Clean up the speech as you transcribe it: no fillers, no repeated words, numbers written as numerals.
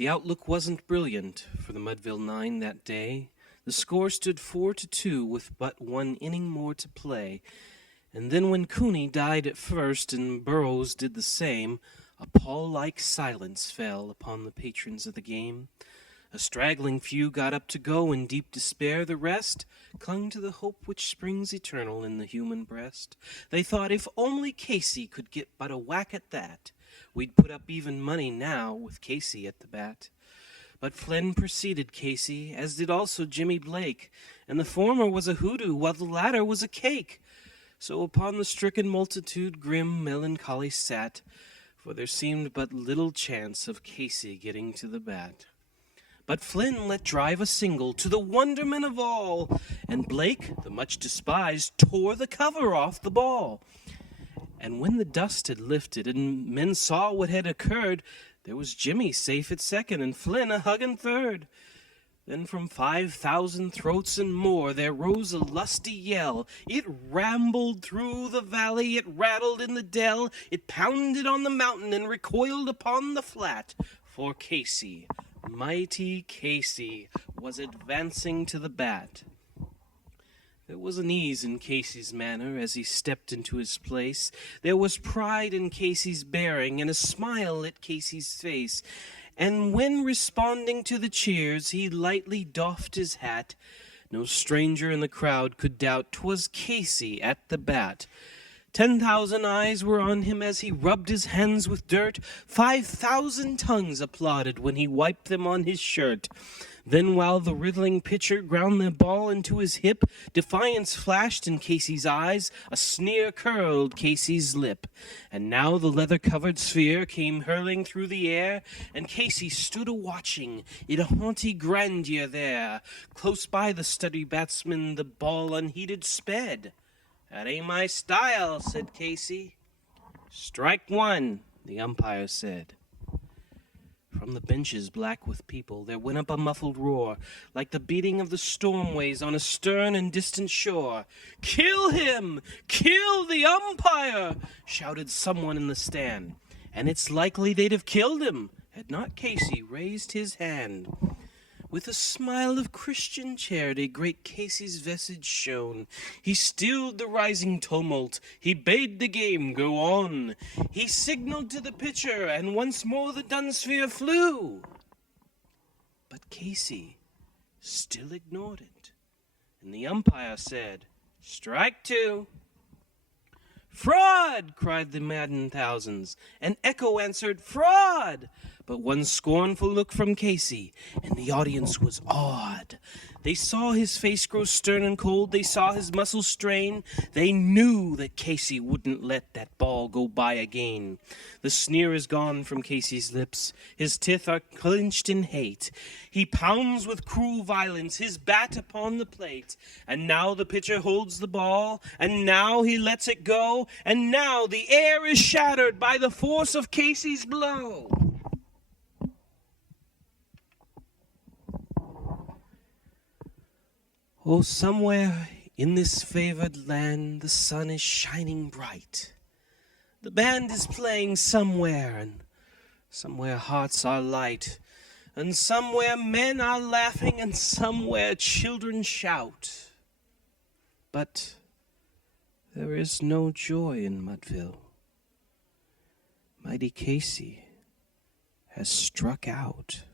The outlook wasn't brilliant for the Mudville Nine that day. The score stood 4-2 with but one inning more to play. And then when Cooney died at first and Burrows did the same, a pall-like silence fell upon the patrons of the game. A straggling few got up to go in deep despair. The rest clung to the hope which springs eternal in the human breast. They thought if only Casey could get but a whack at that, we'd put up even money now with Casey at the bat. But Flynn preceded Casey, as did also Jimmy Blake, and the former was a hoodoo while the latter was a cake. So upon the stricken multitude grim melancholy sat, for there seemed but little chance of Casey getting to the bat. But Flynn let drive a single to the wonderment of all, and Blake, the much despised, tore the cover off the ball. And when the dust had lifted and men saw what had occurred, there was Jimmy safe at second and Flynn a hugging third. Then from 5,000 throats and more there rose a lusty yell. It rambled through the valley, it rattled in the dell, it pounded on the mountain and recoiled upon the flat. For Casey, mighty Casey, was advancing to the bat. There was an ease in Casey's manner as he stepped into his place. There was pride in Casey's bearing and a smile at Casey's face. And when responding to the cheers, he lightly doffed his hat, no stranger in the crowd could doubt 'twas Casey at the bat. 10,000 eyes were on him as he rubbed his hands with dirt. 5,000 tongues applauded when he wiped them on his shirt. Then while the wriggling pitcher ground the ball into his hip, defiance flashed in Casey's eyes, a sneer curled Casey's lip. And now the leather-covered sphere came hurling through the air, and Casey stood a-watching in a haughty grandeur there. Close by the steady batsman the ball unheeded sped. "That ain't my style," said Casey. "Strike one," the umpire said. From the benches black with people there went up a muffled roar, like the beating of the storm waves on a stern and distant shore. "Kill him! Kill the umpire!" shouted someone in the stand. And it's likely they'd have killed him had not Casey raised his hand. With a smile of Christian charity, great Casey's visage shone. He stilled the rising tumult. He bade the game go on. He signaled to the pitcher, and once more the Dunsphere flew. But Casey still ignored it, and the umpire said, "Strike two." "Fraud!" cried the maddened thousands, and echo answered, "Fraud!" But one scornful look from Casey, and the audience was awed. They saw his face grow stern and cold, they saw his muscles strain. They knew that Casey wouldn't let that ball go by again. The sneer is gone from Casey's lips, his teeth are clenched in hate. He pounds with cruel violence his bat upon the plate. And now the pitcher holds the ball, and now he lets it go, and now the air is shattered by the force of Casey's blow. Oh, somewhere in this favored land the sun is shining bright. The band is playing somewhere, and somewhere hearts are light. And somewhere men are laughing, and somewhere children shout. But there is no joy in Mudville. Mighty Casey has struck out.